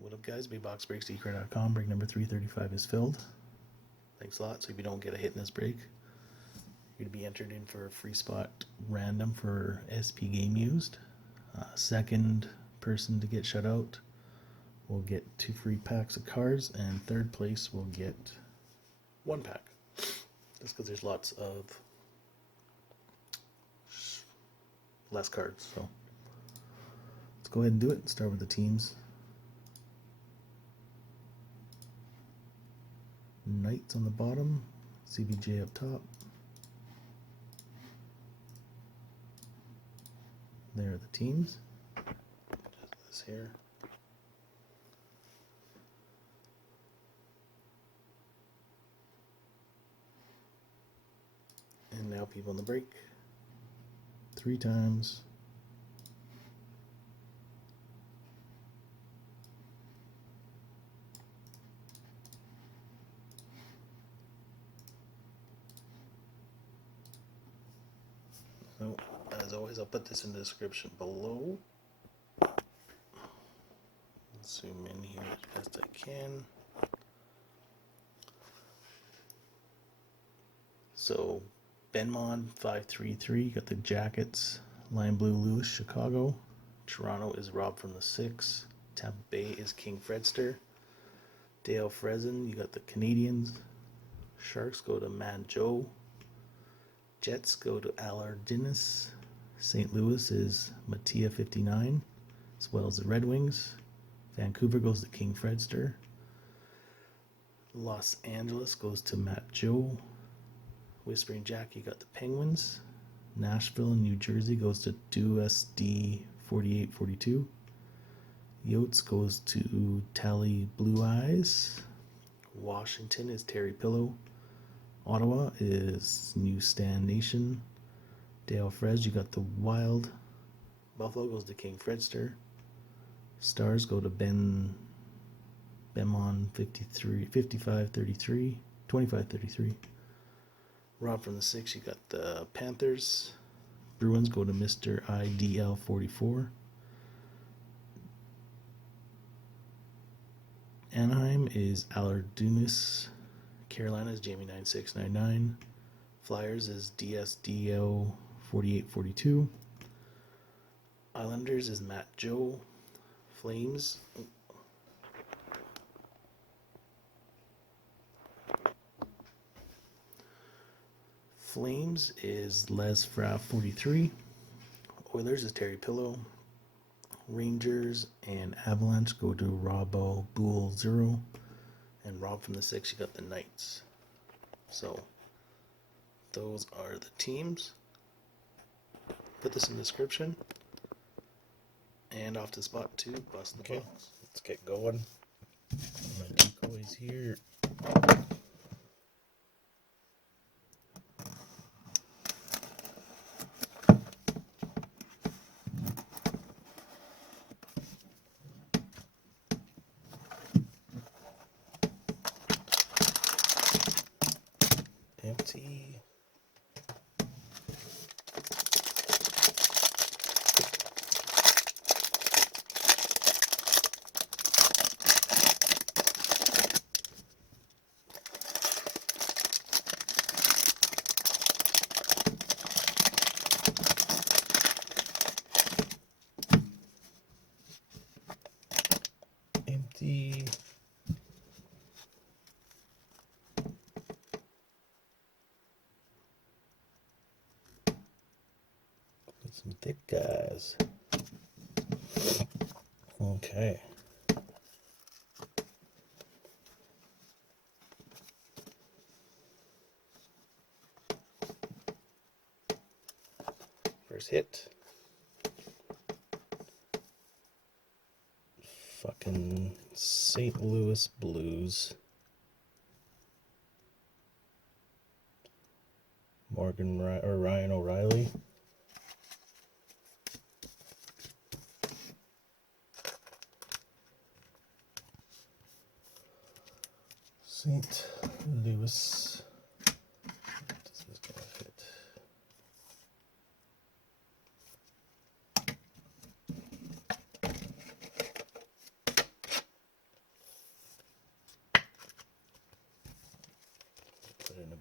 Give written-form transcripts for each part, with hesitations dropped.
What up, guys? BigBoxBreaks.com. Break number 335 is filled. Thanks a lot. So if you don't get a hit in this break, you're going to be entered in for a free spot random for SP Game Used. Second person to get shut out will get 2 free packs of cards, and third place will get 1 pack. Just because there's lots of less cards. So let's go ahead and do it. Start with the teams. Knights on the bottom, CBJ up top. There are the teams. Just this here. And now people in the break. 3 times. So, as always, I'll put this in the description below. Zoom in here as best I can. So, Benmont 533 got the Jackets. Lime Blue Lewis, Chicago. Toronto is Rob from the 6. Tampa Bay is King Fredster. Dale Fresen, you got the Canadiens. Sharks go to Man Joe. Jets go to Alardinis. St. Louis is Mattia 59, as well as the Red Wings. Vancouver goes to King Fredster. Los Angeles goes to Matt Joe. Whispering Jack, you got the Penguins. Nashville and New Jersey goes to DUSD 4842. Yotes goes to Tally Blue Eyes. Washington is Terry Pillow. Ottawa is New Stan Nation. Dale Frez, you got the Wild. Buffalo goes to King Fredster. Stars go to Benmon 5533, 2533. Rob from the 6, you got the Panthers. Bruins go to Mr. IDL 44. Anaheim is Alardunis. Carolina is Jamie 9699. Flyers is DSDL 4842. Islanders is Matt Joe. Flames. Flames is Les Frapp 43. Oilers is Terry Pillow. Rangers and Avalanche go to Robbo Bool 0. And Rob from the 6, you got the Knights. So, those are the teams. Put this in the description. And off to spot 2, bust the box. Let's get going. My decoys here. Empty. Empty. Some thick guys. Okay. First hit. Fucking St. Louis Blues. Ryan O'Reilly. St. Louis. This is gonna fit.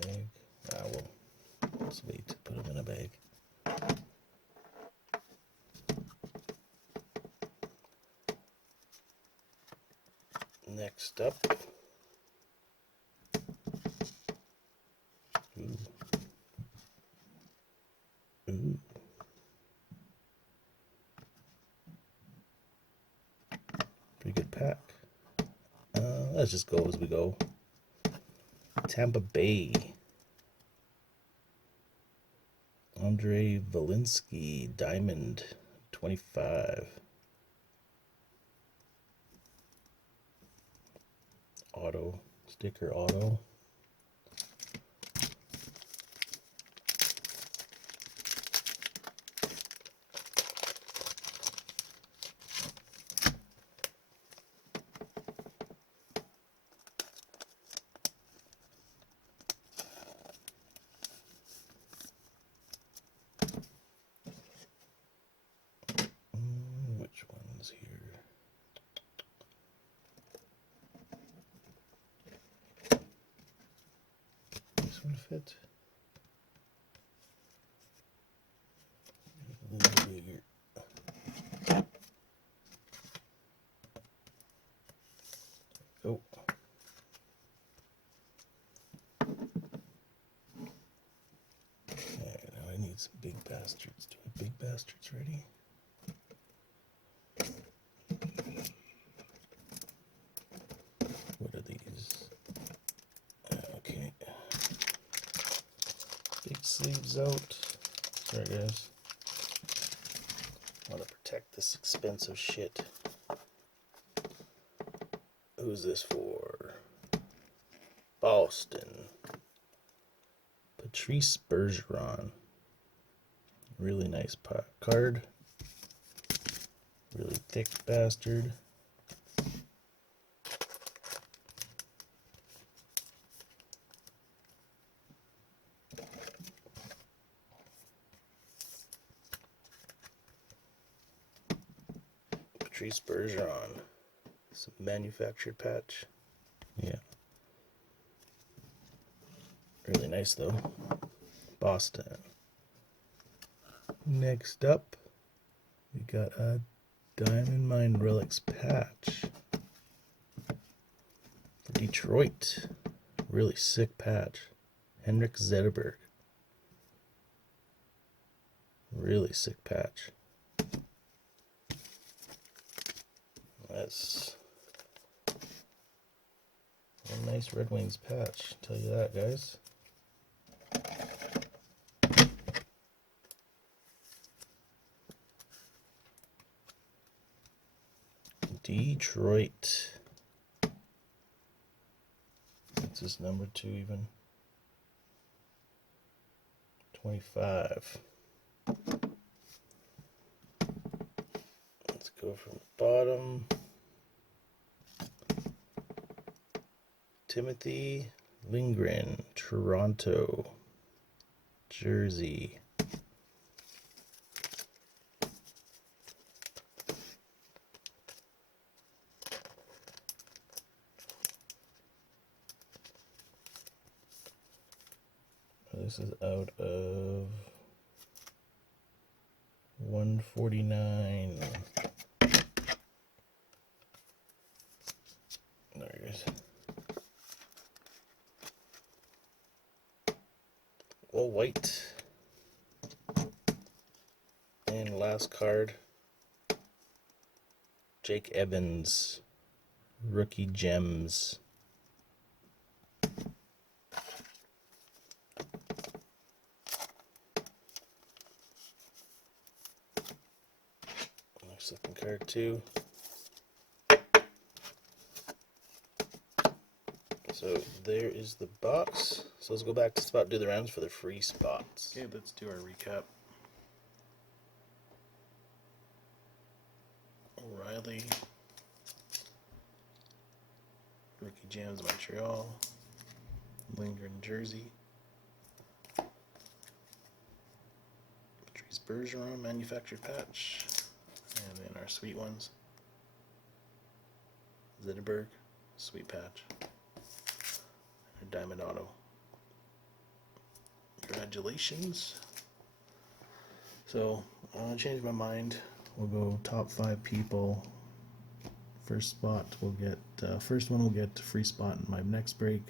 bag. We'll just wait to put them in a bag. Next up, ooh. Pretty good pack. Let's just go as we go. Tampa Bay. Andre Valinsky, Diamond, 25. Auto, sticker auto. Which one's here? This one fit. A little bigger. Oh. Alright, now I need some big bastards. Do I have big bastards ready? What are these? Okay. Big sleeves out. Sorry, guys. I want to protect this expensive shit. Who's this for? Boston. Patrice Bergeron. Really nice card. Really thick bastard. Patrice Bergeron. Some manufactured patch. Yeah. Really nice though. Boston. Next up, we got a Diamond Mine Relics patch for Detroit. Really sick patch. Henrik Zetterberg. Really sick patch. That's a nice Red Wings patch, I'll tell you that, guys. Detroit. What's this number 2 even? 25. Let's go from the bottom. Timothy Lindgren, Toronto, jersey. This is out of 149. There it is. All white. And last card, Jake Evans, Rookie Gems. Nice looking card too. So there is the box. So let's go back to spot, do the rounds for the free spots. Okay, let's do our recap. O'Reilly, Rookie Gems, Montreal, Lindgren jersey, Patrice Bergeron manufactured patch, and then our sweet ones, Zetterberg, sweet patch, and Diamond Auto. Congratulations. So, I changed my mind. We'll go top 5 people. First spot will get, first one will get a free spot in my next break.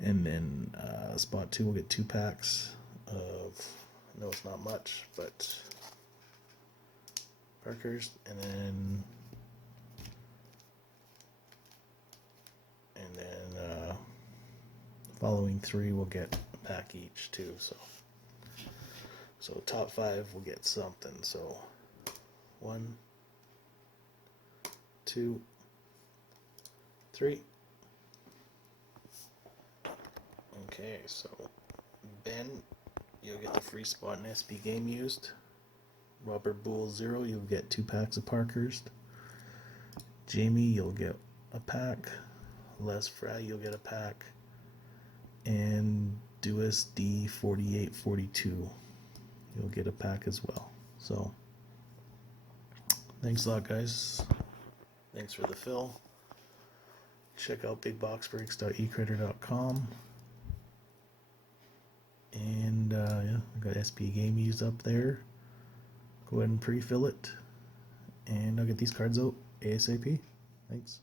And then spot 2 will get 2 packs of, I know it's not much, but Parker's. And then following 3 will get a pack each too. So top 5 will get something. So 1, 2, 3. Okay, so Ben, you'll get the free spot in SP Game Used. Robert Bull 0, you'll get 2 packs of Parkhurst. Jamie, you'll get a pack. Les Fry, you'll get a pack. And Duis D 4842, you'll get a pack as well. So thanks a lot, guys. Thanks for the fill. Check out bigboxbreaks.ecredit.com. And yeah, I got SP Game Used up there. Go ahead and pre-fill it, and I'll get these cards out ASAP. Thanks.